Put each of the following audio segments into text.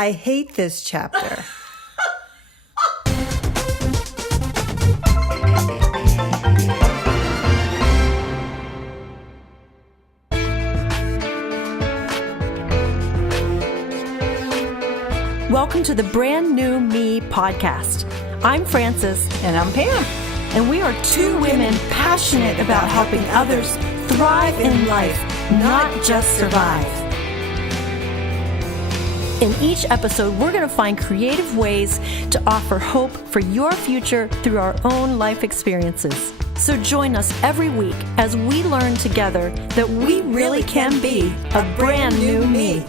I hate this chapter. Welcome to the Brand New Me podcast. I'm Frances. And I'm Pam. And we are two women passionate about helping others thrive in life, not just survive. In each episode, we're going to find creative ways to offer hope for your future through our own life experiences. So join us every week as we learn together that we really can be a brand new me.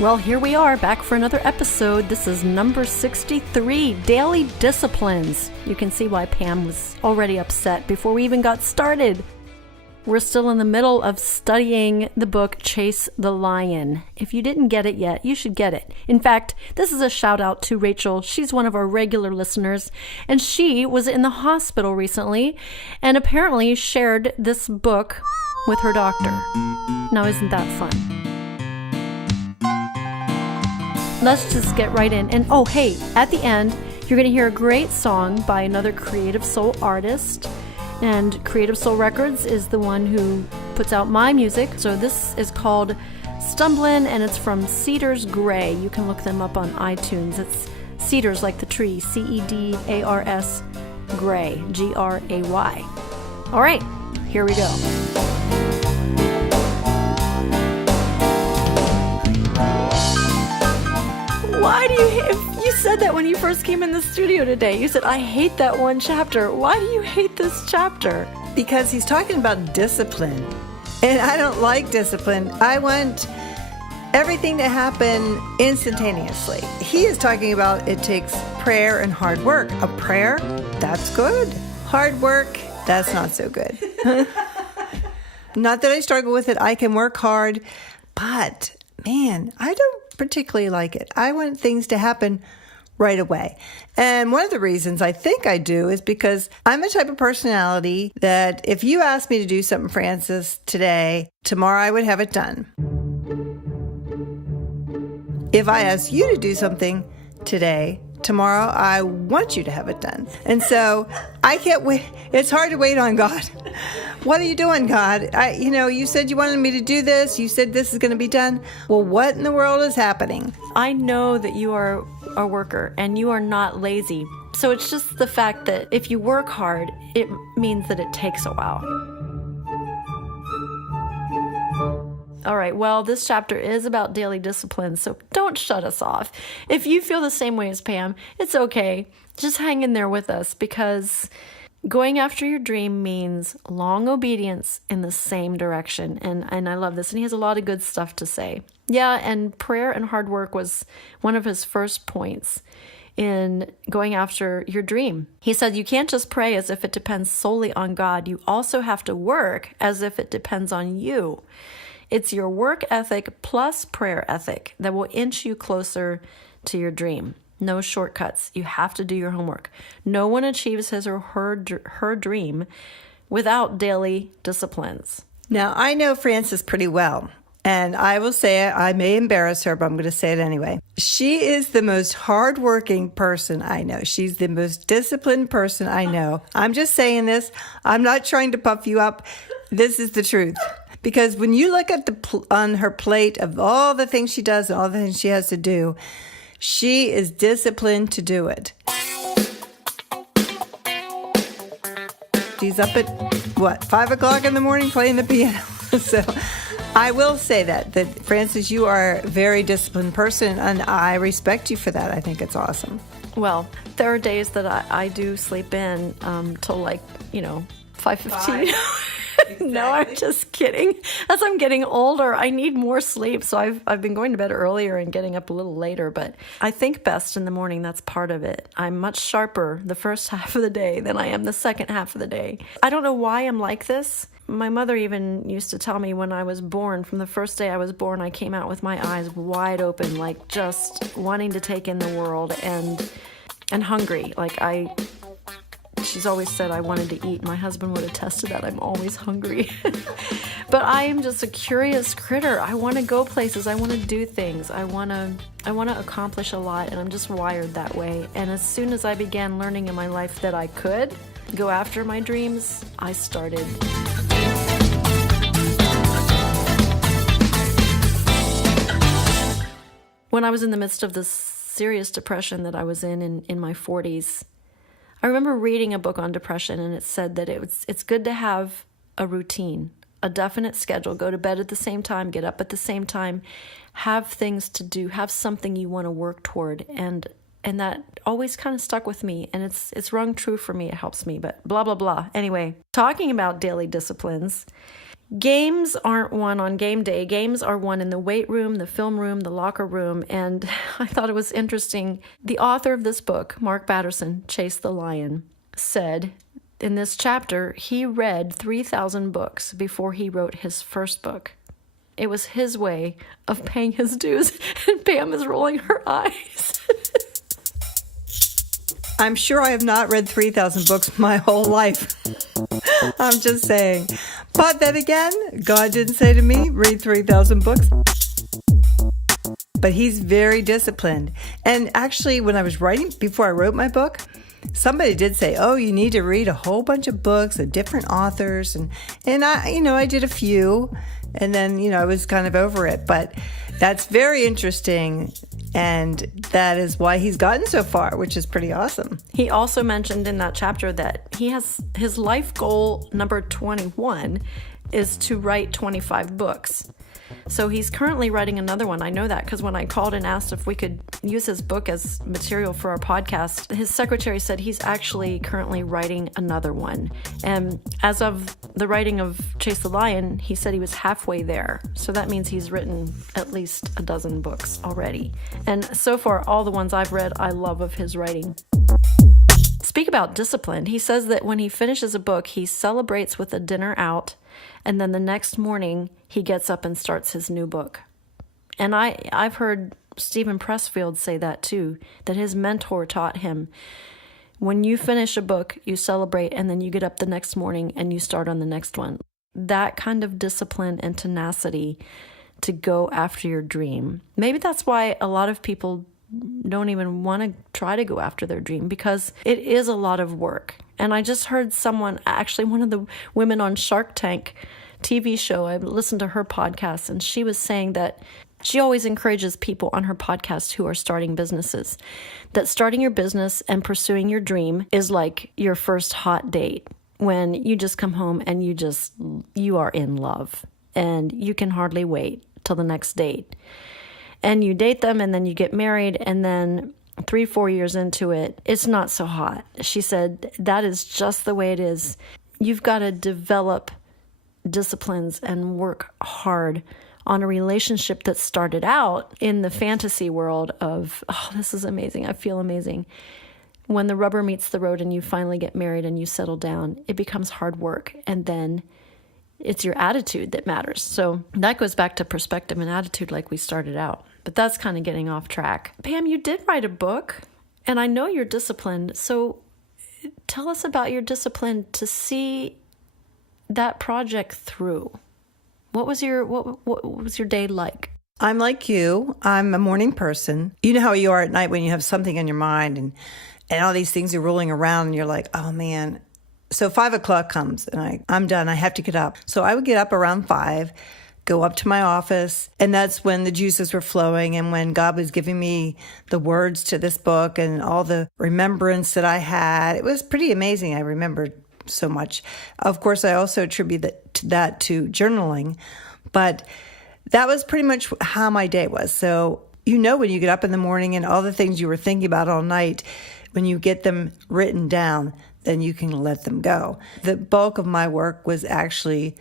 Well, here we are back for another episode. This is number 63, Daily Disciplines. You can see why Pam was already upset before we even got started. We're still in the middle of studying the book Chase the Lion. If you didn't get it yet, you should get it. In fact, this is a shout out to Rachel. She's one of our regular listeners, and she was in the hospital recently and apparently shared this book with her doctor. Now, isn't that fun? Let's just get right in. And oh, hey, at the end, you're going to hear a great song by another Creative Soul artist. And Creative Soul Records is the one who puts out my music. So this is called Stumblin', and it's from Cedars Gray. You can look them up on iTunes. It's Cedars like the tree, C-E-D-A-R-S Gray, G-R-A-Y. All right, here we go. Why do you said that when you first came in the studio today? You said, I hate that one chapter. Why do you hate this chapter? Because he's talking about discipline. And I don't like discipline. I want everything to happen instantaneously. He is talking about it takes prayer and hard work. A prayer, that's good. Hard work, that's not so good. Not that I struggle with it. I can work hard. But, man, I don't particularly like it. I want things to happen right away. And one of the reasons I think I do is because I'm a type of personality that if you asked me to do something, Frances, today, tomorrow I would have it done. If I ask you to do something today, tomorrow I want you to have it done. And so I can't wait. It's hard to wait on God. What are you doing, God? You said you wanted me to do this. You said this is going to be done. Well, what in the world is happening? I know that you are a worker and you are not lazy. So it's just the fact that if you work hard, it means that it takes a while. All right, well, this chapter is about daily discipline, so don't shut us off. If you feel the same way as Pam, it's okay. Just hang in there with us, because going after your dream means long obedience in the same direction. And I love this. And he has a lot of good stuff to say. Yeah, and prayer and hard work was one of his first points in going after your dream. He said you can't just pray as if it depends solely on God. You also have to work as if it depends on you. It's your work ethic plus prayer ethic that will inch you closer to your dream. No shortcuts. You have to do your homework. No one achieves his or her dream without daily disciplines. Now, I know Frances pretty well, and I will say it. I may embarrass her, but I'm going to say it anyway. She is the most hardworking person I know. She's the most disciplined person I know. I'm just saying this. I'm not trying to puff you up. This is the truth. Because when you look at on her plate of all the things she does and all the things she has to do, she is disciplined to do it. She's up at, 5 o'clock in the morning playing the piano. So I will say that Frances, you are a very disciplined person, and I respect you for that. I think it's awesome. Well, there are days that I do sleep in till 5:15. No, I'm just kidding. As I'm getting older, I need more sleep. So I've been going to bed earlier and getting up a little later, but I think best in the morning. That's part of it. I'm much sharper the first half of the day than I am the second half of the day. I don't know why I'm like this. My mother even used to tell me when I was born, from the first day I was born, I came out with my eyes wide open, like just wanting to take in the world and hungry. She's always said I wanted to eat. My husband would attest to that. I'm always hungry. But I am just a curious critter. I want to go places. I want to do things. I want to accomplish a lot, and I'm just wired that way. And as soon as I began learning in my life that I could go after my dreams, I started. When I was in the midst of this serious depression that I was in my 40s, I remember reading a book on depression, and it said that it's good to have a routine, a definite schedule, go to bed at the same time, get up at the same time, have things to do, have something you want to work toward. And that always kind of stuck with me, and it's rung true for me. It helps me, but blah, blah, blah. Anyway, talking about daily disciplines, games aren't won on game day. Games are won in the weight room, the film room, the locker room. And I thought it was interesting. The author of this book, Mark Batterson, Chase the Lion, said in this chapter, he read 3,000 books before he wrote his first book. It was his way of paying his dues. And Pam is rolling her eyes. I'm sure I have not read 3,000 books my whole life. I'm just saying. But then again, God didn't say to me, read 3,000 books. But he's very disciplined. And actually, when I was writing, before I wrote my book, somebody did say, oh, you need to read a whole bunch of books of different authors. And I did a few. And then, I was kind of over it. But that's very interesting. And that is why he's gotten so far, which is pretty awesome. He also mentioned in that chapter that he has his life goal number 21 is to write 25 books. So he's currently writing another one. I know that because when I called and asked if we could use his book as material for our podcast, his secretary said he's actually currently writing another one. And as of the writing of Chase the Lion, he said he was halfway there. So that means he's written at least a dozen books already. And so far, all the ones I've read, I love of his writing. Speak about discipline. He says that when he finishes a book, he celebrates with a dinner out, and then the next morning he gets up and starts his new book. And I've heard Stephen Pressfield say that too, that his mentor taught him, when you finish a book, you celebrate, and then you get up the next morning and you start on the next one. That kind of discipline and tenacity to go after your dream. Maybe that's why a lot of people don't even want to try to go after their dream, because it is a lot of work. And I just heard someone, actually one of the women on Shark Tank TV show, I listened to her podcast, and she was saying that she always encourages people on her podcast who are starting businesses, that starting your business and pursuing your dream is like your first hot date, when you just come home and you are in love and you can hardly wait till the next date. And you date them, and then you get married, and then 3-4 years into it, it's not so hot. She said that is just the way it is. You've got to develop disciplines and work hard on a relationship that started out in the fantasy world of, oh, this is amazing, I feel amazing. When the rubber meets the road and you finally get married and you settle down, it becomes hard work, and then it's your attitude that matters. So that goes back to perspective and attitude like we started out. But that's kind of getting off track. Pam, you did write a book, and I know you're disciplined. So tell us about your discipline to see that project through. What was your day like? I'm like you. I'm a morning person. You know how you are at night when you have something in your mind and all these things are rolling around and you're like, oh man. So 5 o'clock comes and I'm done. I have to get up. So I would get up around 5, go up to my office, and that's when the juices were flowing and when God was giving me the words to this book and all the remembrance that I had. It was pretty amazing. I remembered so much. Of course, I also attribute that to journaling, but that was pretty much how my day was. So when you get up in the morning and all the things you were thinking about all night, when you get them written down, then you can let them go. The bulk of my work was actually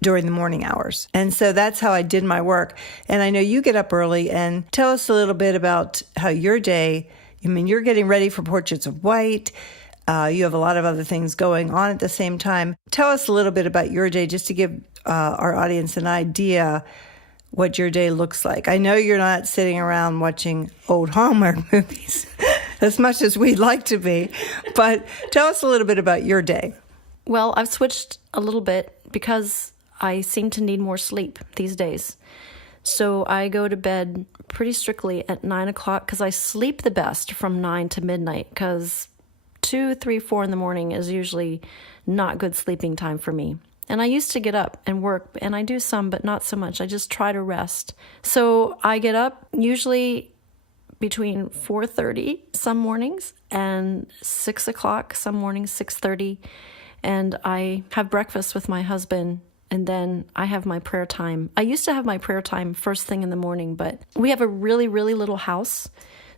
during the morning hours. And so that's how I did my work. And I know you get up early, and tell us a little bit about how your day, you're getting ready for Portraits of White. You have a lot of other things going on at the same time. Tell us a little bit about your day, just to give our audience an idea what your day looks like. I know you're not sitting around watching old Hallmark movies as much as we'd like to be, but tell us a little bit about your day. Well, I've switched a little bit because I seem to need more sleep these days. So I go to bed pretty strictly at 9 o'clock because I sleep the best from 9 to midnight, because 2, 3, 4 in the morning is usually not good sleeping time for me. And I used to get up and work, and I do some, but not so much. I just try to rest. So I get up usually between 4:30 some mornings and 6 o'clock some mornings, 6:30. And I have breakfast with my husband, and then I have my prayer time. I used to have my prayer time first thing in the morning, but we have a really, really little house.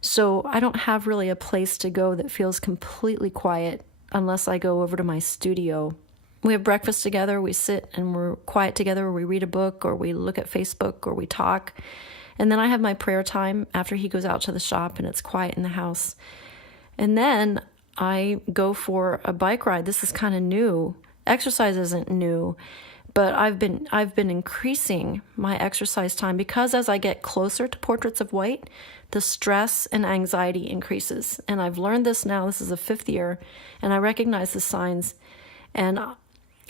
So I don't have really a place to go that feels completely quiet unless I go over to my studio. We have breakfast together, we sit and we're quiet together, or we read a book, or we look at Facebook, or we talk. And then I have my prayer time after he goes out to the shop and it's quiet in the house. And then I go for a bike ride. This is kind of new. Exercise isn't new, but I've been increasing my exercise time because as I get closer to Portraits of White, the stress and anxiety increases. And I've learned this now. This is the 5th year, and I recognize the signs. And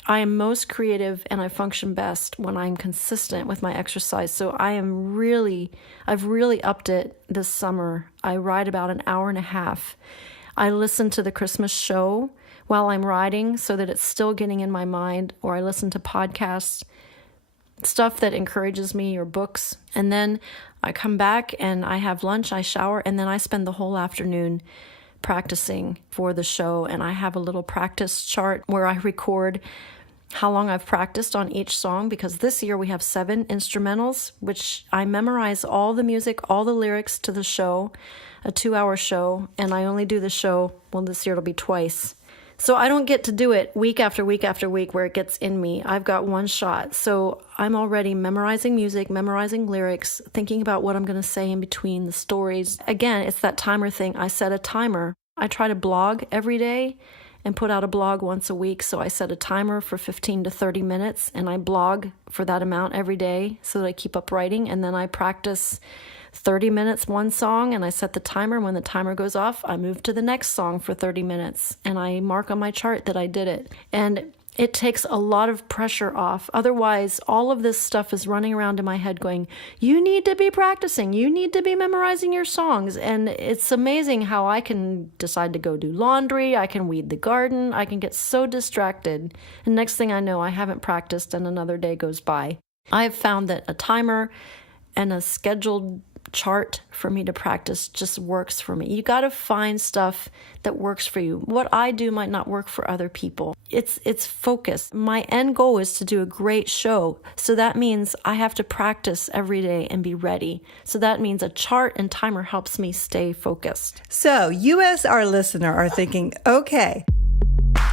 I am most creative and I function best when I'm consistent with my exercise. So I've really upped it this summer. I ride about an hour and a half. I listen to the Christmas show while I'm riding so that it's still getting in my mind, or I listen to podcasts, stuff that encourages me, or books. And then I come back and I have lunch, I shower, and then I spend the whole afternoon practicing for the show. And I have a little practice chart where I record how long I've practiced on each song, because this year we have 7 instrumentals, which I memorize all the music, all the lyrics to the show, a 2-hour show, and I only do the show, well, this year it'll be twice. So I don't get to do it week after week after week where it gets in me. I've got one shot. So I'm already memorizing music, memorizing lyrics, thinking about what I'm going to say in between the stories. Again, it's that timer thing. I set a timer. I try to blog every day and put out a blog once a week. So I set a timer for 15 to 30 minutes, and I blog for that amount every day so that I keep up writing. And then I practice 30 minutes one song, and I set the timer. When the timer goes off, I move to the next song for 30 minutes, and I mark on my chart that I did it. And it takes a lot of pressure off. Otherwise, all of this stuff is running around in my head going, you need to be practicing, you need to be memorizing your songs. And it's amazing how I can decide to go do laundry, I can weed the garden, I can get so distracted. And next thing I know, I haven't practiced and another day goes by. I have found that a timer and a scheduled chart for me to practice just works for me. You got to find stuff that works for you. What I do might not work for other people. It's focus. My end goal is to do a great show. So that means I have to practice every day and be ready. So that means a chart and timer helps me stay focused. So you as our listener are thinking, okay,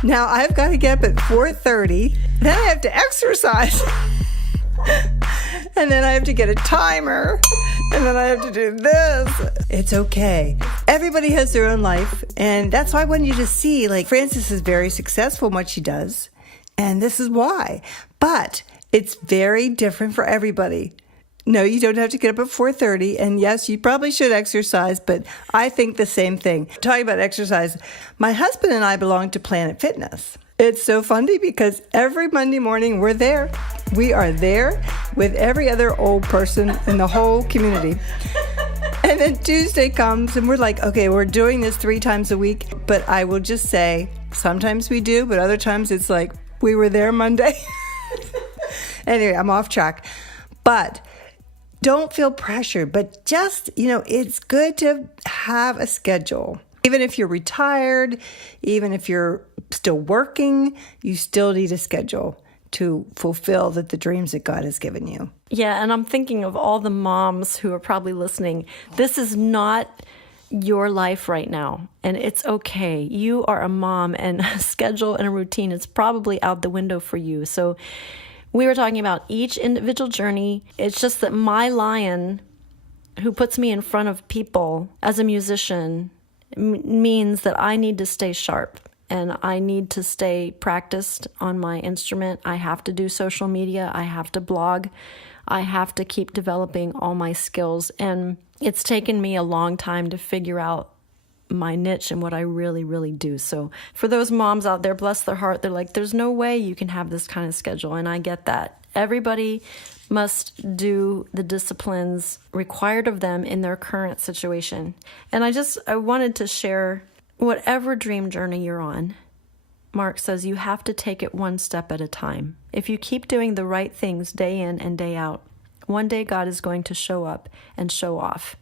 now I've got to get up at 4:30, then I have to exercise. And then I have to get a timer, and then I have to do this. It's okay. Everybody has their own life, and that's why I wanted you to see, like, Frances is very successful in what she does, and this is why. But it's very different for everybody. No, you don't have to get up at 4:30, and yes, you probably should exercise, but I think the same thing. Talking about exercise, my husband and I belong to Planet Fitness. It's so funny because every Monday morning we're there. We are there with every other old person in the whole community. And then Tuesday comes and we're like, okay, we're doing this 3 times a week. But I will just say, sometimes we do, but other times it's like, we were there Monday. Anyway, I'm off track. But don't feel pressured, but just, it's good to have a schedule. Even if you're retired, even if you're still working, you still need a schedule to fulfill the dreams that God has given you. Yeah, and I'm thinking of all the moms who are probably listening. This is not your life right now, and it's okay. You are a mom, and a schedule and a routine is probably out the window for you. So we were talking about each individual journey. It's just that my lion, who puts me in front of people as a musician, means that I need to stay sharp and I need to stay practiced on my instrument. I have to do social media. I have to blog. I have to keep developing all my skills. And it's taken me a long time to figure out my niche and what I really, really do. So for those moms out there, bless their heart, they're like, there's no way you can have this kind of schedule. And I get that. Everybody must do the disciplines required of them in their current situation. And I wanted to share, whatever dream journey you're on, Mark says you have to take it one step at a time. If you keep doing the right things day in and day out, one day God is going to show up and show off.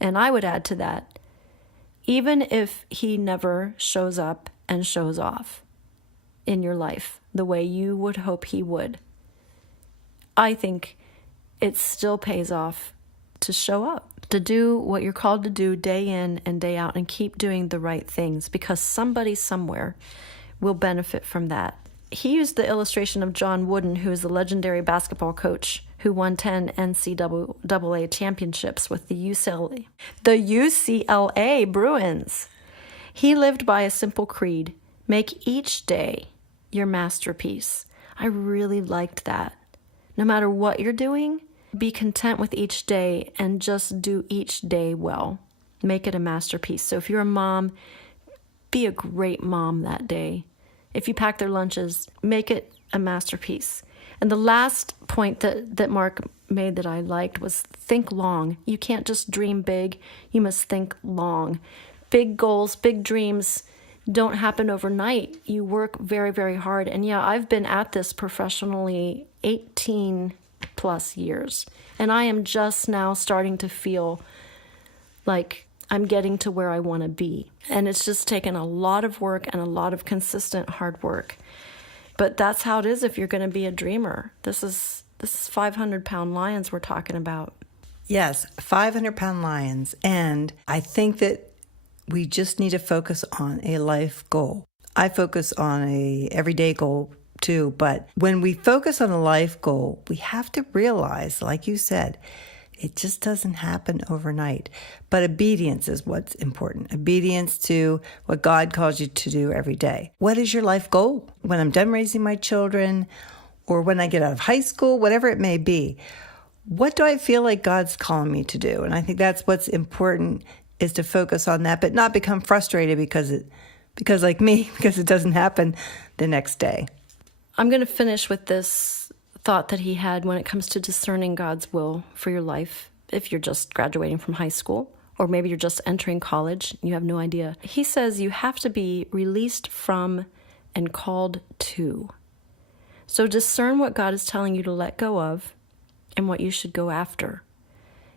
And I would add to that, even if he never shows up and shows off in your life the way you would hope he would, I think it still pays off to show up, to do what you're called to do day in and day out, and keep doing the right things, because somebody somewhere will benefit from that. He used the illustration of John Wooden, who is the legendary basketball coach who won 10 NCAA championships with the UCLA Bruins. He lived by a simple creed: make each day your masterpiece. I really liked that. No matter what you're doing, be content with each day and just do each day well. Make it a masterpiece. So if you're a mom, be a great mom that day. If you pack their lunches, make it a masterpiece. And the last point that Mark made that I liked was think long. You can't just dream big. You must think long. Big goals, big dreams don't happen overnight. You work very, very hard. And yeah, I've been at this professionally 18 plus years. And I am just now starting to feel like I'm getting to where I want to be. And it's just taken a lot of work and a lot of consistent hard work. But that's how it is if you're going to be a dreamer. This is 500-pound lions we're talking about. Yes, 500-pound lions. And I think that we just need to focus on a life goal. I focus on a everyday goal too, but when we focus on a life goal, we have to realize, like you said, it just doesn't happen overnight. But obedience is what's important. Obedience to what God calls you to do every day. What is your life goal? When I'm done raising my children, or when I get out of high school, whatever it may be, what do I feel like God's calling me to do? And I think that's what's important, is to focus on that, but not become frustrated because it doesn't happen the next day. I'm going to finish with this thought that he had when it comes to discerning God's will for your life. If you're just graduating from high school, or maybe you're just entering college, you have no idea. He says you have to be released from and called to. So discern what God is telling you to let go of and what you should go after.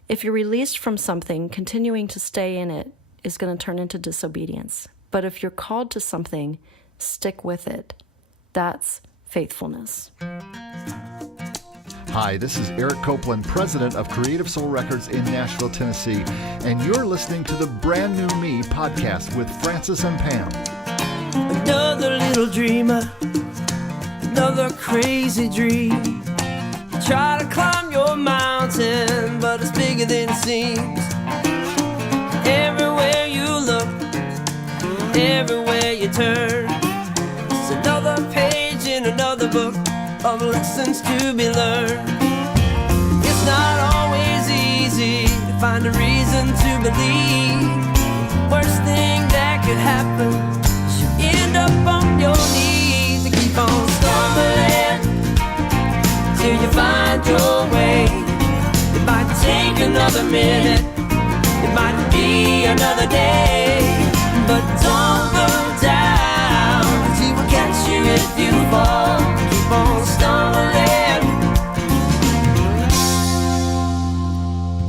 If you're released from something, continuing to stay in it is going to turn into disobedience. But if you're called to something, stick with it. That's faithfulness. Hi, this is Eric Copeland, president of Creative Soul Records in Nashville, Tennessee, and you're listening to the Brand New Me podcast with Francis and Pam. Another little dreamer, another crazy dream. You try to climb your mountain, but it's bigger than it seems. Everywhere you look, everywhere you turn, it's another page in another book of lessons to be learned. It's not always easy to find a reason to believe. Worst thing that could happen is you end up on your knees and keep on stumbling till you find your way. It might take another minute, it might be another day, but don't look down, 'cause he will catch you if you fall. Keep on stumbling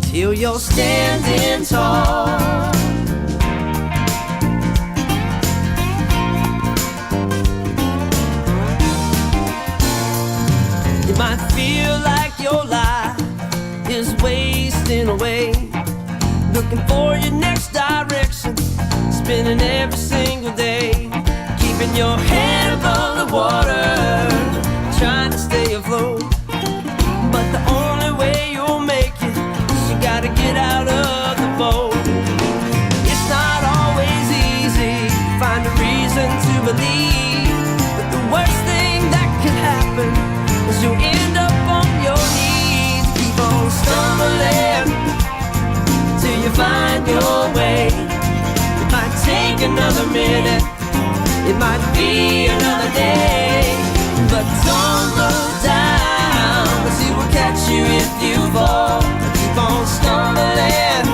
till you're standing tall. It might feel like your life is wasting away. Look looking for your next direction, spinning every single day, keeping your head above the water, trying to stay afloat. But the only way you'll make it is you gotta get out of the boat. It's not always easy to find a reason to believe, but the worst thing that could happen is you'll end up on your knees. Keep on stumbling till you find your way. It might take another minute, it might be another day, but don't look down, 'cause he will catch you if you fall. Keep on stumbling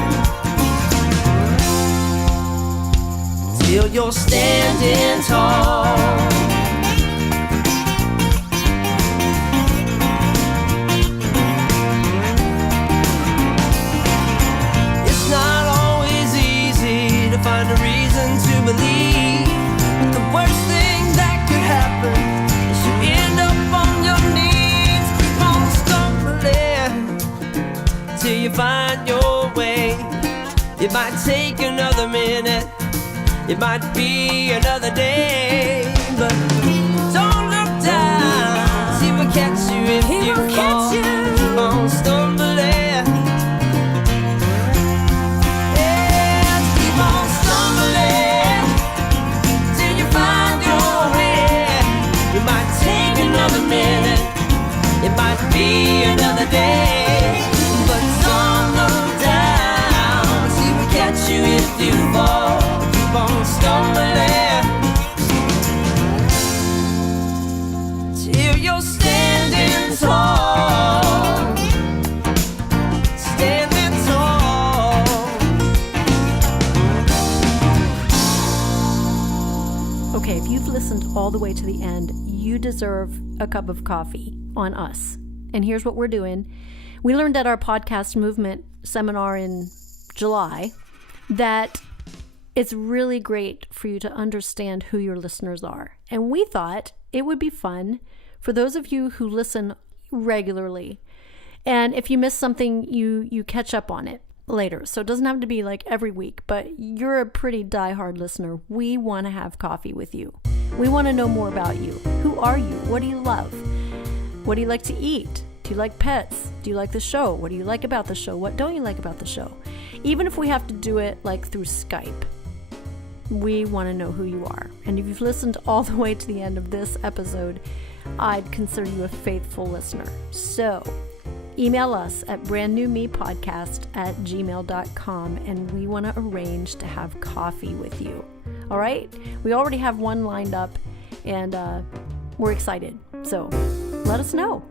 till you're standing tall. It's not always easy to find a reason to believe, but the worst thing that could happen is you end up on your knees. Keep on stumbling till you find your way. It might take another minute, it might be another day, but don't look down, he will catch you if you fall. Keep on stumbling, yeah, keep on stumbling till you find your way. It might take another minute, it might be another day, but don't look down, he will catch you if you fall. Keep on stumbling till you're standing tall, standing tall. Okay, if you've listened all the way to the end, you deserve a cup of coffee on us. And here's what we're doing. We learned at our podcast movement seminar in July that it's really great for you to understand who your listeners are. And we thought it would be fun for those of you who listen regularly. And if you miss something, you catch up on it later. So it doesn't have to be like every week, but you're a pretty diehard listener. We want to have coffee with you. We want to know more about you. Who are you? What do you love? What do you like to eat? Do you like pets? Do you like the show? What do you like about the show? What don't you like about the show? Even if we have to do it like through Skype, we want to know who you are. And if you've listened all the way to the end of this episode, I'd consider you a faithful listener. So email us at brandnewmepodcast@gmail.com, and we want to arrange to have coffee with you. All right? We already have one lined up, and we're excited. So let us know.